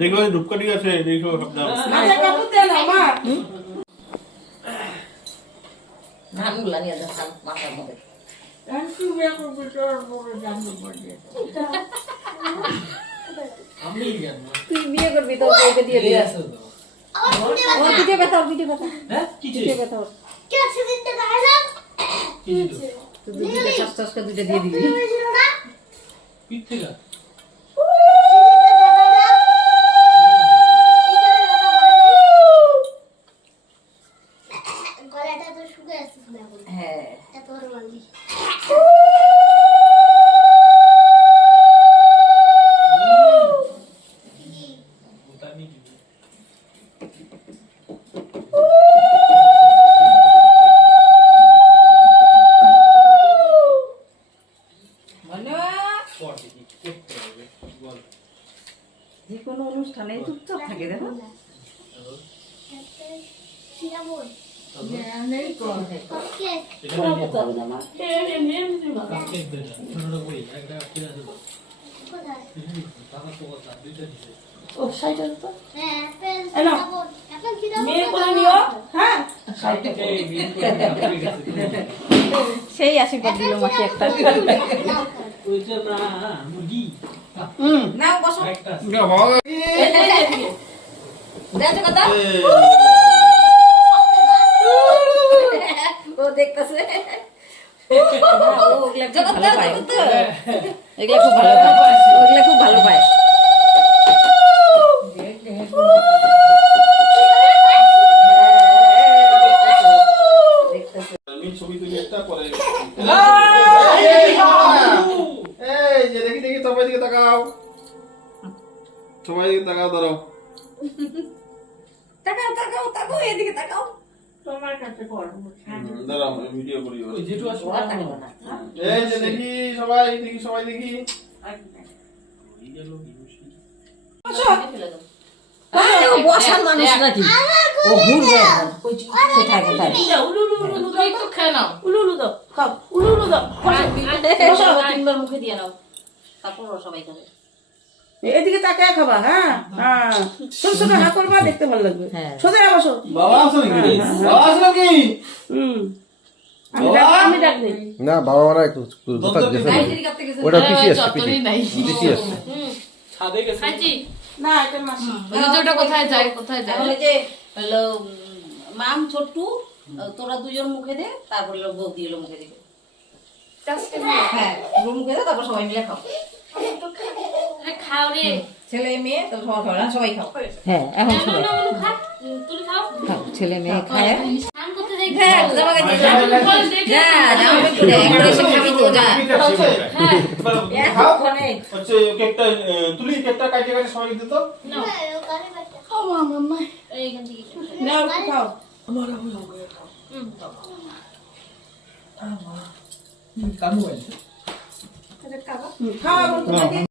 দেখো ধূপকাঠি আছে, দেখো ধানগুলা নিয়ে যা মাথার মধ্যে তুই বিয়ে করবি তো ওকে দিয়ে দিয়ে আসো ওর ভিডিও কথা হ্যাঁ কি কথা কে আছে দিতে দাঁড়া কি তুই দুইটা চাষ করে দুইটা দিয়ে দিবি পিঠ থেকে গলাটা তো শুকিয়ে আছে হ্যাঁ এত বড় মালি যে কোনো অনুষ্ঠানে চুপচাপ থাকে দেখো সেই আশীর্বাদ দিল মাসি একটা নাও বসো ও দেখতেছে এগুলা খুব ভালো পায়, ওগুলা খুব ভালো পায়। ছবি তুলি একটা পরে এই যে দেখি দেখি সবাই দিকে তাকাও, সবাই দিকে তাকাও, ধরো তাকাও তাকাও তাকাও এদিকে তাকাও তোমার কাছে করো দাঁড়াও ভিডিও করি যেটু আসো এই যে দেখি সবাই দেখি সবাই দেখি এই গেল বসার মানুষ নাকি ও ঘুরবে কোথায় কোথায় তুই তো খেয়ে নাও উলুলু দাও খাও উলুলু দাও বসো তিনবার মুখে দিয়ে নাও তারপর সবাই খাবে এদিকে তাকায় খাবা। হ্যাঁ হ্যাঁ ছোট ছোট হাত করবা, দেখতে ভালো লাগবে। সোজা বসো। বাবা আসো নাকি? বাবা আসো নাকি? আমি ডাক দেই না, বাবা মারা একটু কোথায় গেছে, ওটা পিছিয়ে আসছে, পিছিয়ে আসছে ছাদে গেছে না এটা মাসি ওটা কোথায় যায় কোথায় যায় তাহলে যে হলো মাম ছোট্টু তোরা দুজন মুখে দে, তারপর বউ দিয়ে মুখে দিবে। হ্যাঁ মুখে দে, তারপর সবাই মিলে খাও। খাও রে ছেলে মেয়ে তো সবাই খাও না, সবাই খাও। হ্যাঁ এখন তুই খাও খাও, ছেলে মেয়ে খায়। স্নান করতে যাই হ্যাঁ জামাকে দিয়ে যা জামা একটু দে, একটু এসে খাবি তো যা। এখনে হচ্ছে কেকটা তুলি, কেকটা কাটে কাটে সবাই দিত না খাও মাম্মা এইখান থেকে নাও খাও। আমার আমি খাও কামু আছে খাওয়া বলতে